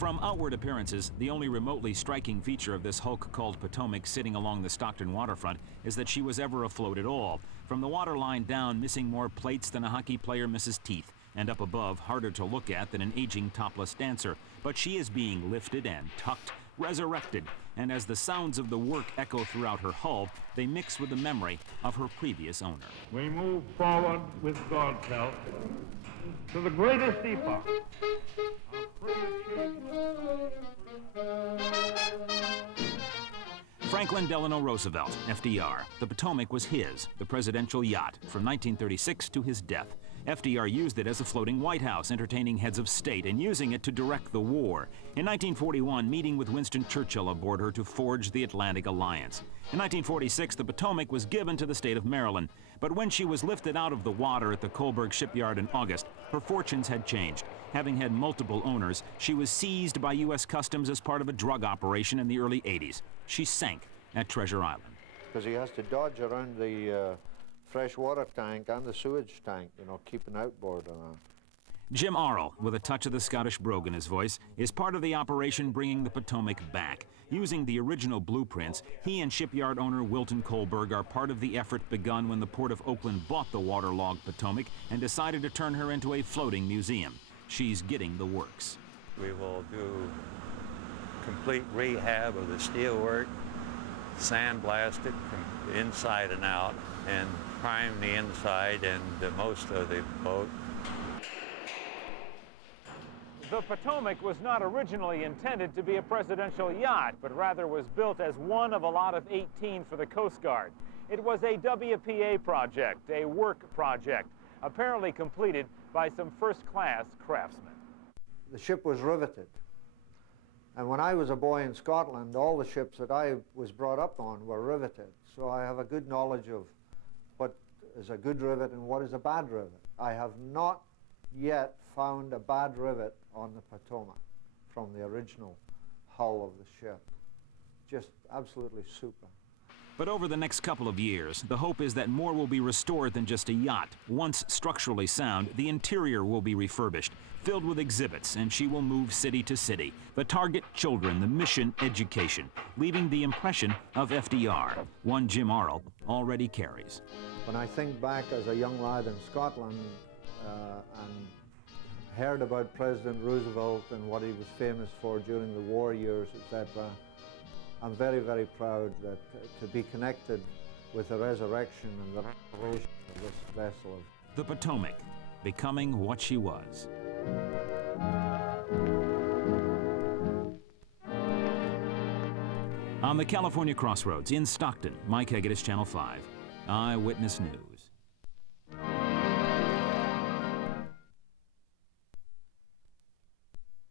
From outward appearances, the only remotely striking feature of this hulk called Potomac sitting along the Stockton waterfront is that she was ever afloat at all. From the waterline down, missing more plates than a hockey player misses teeth, and up above, harder to look at than an aging topless dancer. But she is being lifted and tucked, resurrected, and as the sounds of the work echo throughout her hull, they mix with the memory of her previous owner. We move forward with God's help to the greatest epoch. Franklin Delano Roosevelt, FDR. The Potomac was his, the presidential yacht, from 1936 to his death. FDR used it as a floating White House, entertaining heads of state and using it to direct the war. In 1941, meeting with Winston Churchill aboard her to forge the Atlantic Alliance. In 1946, the Potomac was given to the state of Maryland. But when she was lifted out of the water at the Coburg shipyard in August, her fortunes had changed. Having had multiple owners, she was seized by U.S. Customs as part of a drug operation in the early 80s. She sank at Treasure Island. Because he has to dodge around the freshwater tank and the sewage tank, you know, keeping outboard around. Jim Arl, with a touch of the Scottish brogue in his voice, is part of the operation bringing the Potomac back. Using the original blueprints, he and shipyard owner Wilton Kohlberg are part of the effort begun when the Port of Oakland bought the waterlogged Potomac and decided to turn her into a floating museum. She's getting the works. We will do complete rehab of the steelwork, sandblast it from inside and out, and prime the inside and most of the boat. The Potomac was not originally intended to be a presidential yacht, but rather was built as one of a lot of 18 for the Coast Guard. It was a WPA project, a work project, apparently completed by some first-class craftsmen. The ship was riveted. And when I was a boy in Scotland, all the ships that I was brought up on were riveted. So I have a good knowledge of what is a good rivet and what is a bad rivet. I have not yet found a bad rivet on the Potomac from the original hull of the ship. Just absolutely super. But over the next couple of years, the hope is that more will be restored than just a yacht. Once structurally sound, the interior will be refurbished, filled with exhibits, and she will move city to city. The target, children, the mission, education, leaving the impression of FDR, one Jim Arl already carries. When I think back as a young lad in Scotland and heard about President Roosevelt and what he was famous for during the war years, etc., I'm very, very proud that to be connected with the resurrection and the restoration of this vessel. The Potomac, becoming what she was. On the California Crossroads in Stockton, Mike Hegedus, Channel 5, Eyewitness News.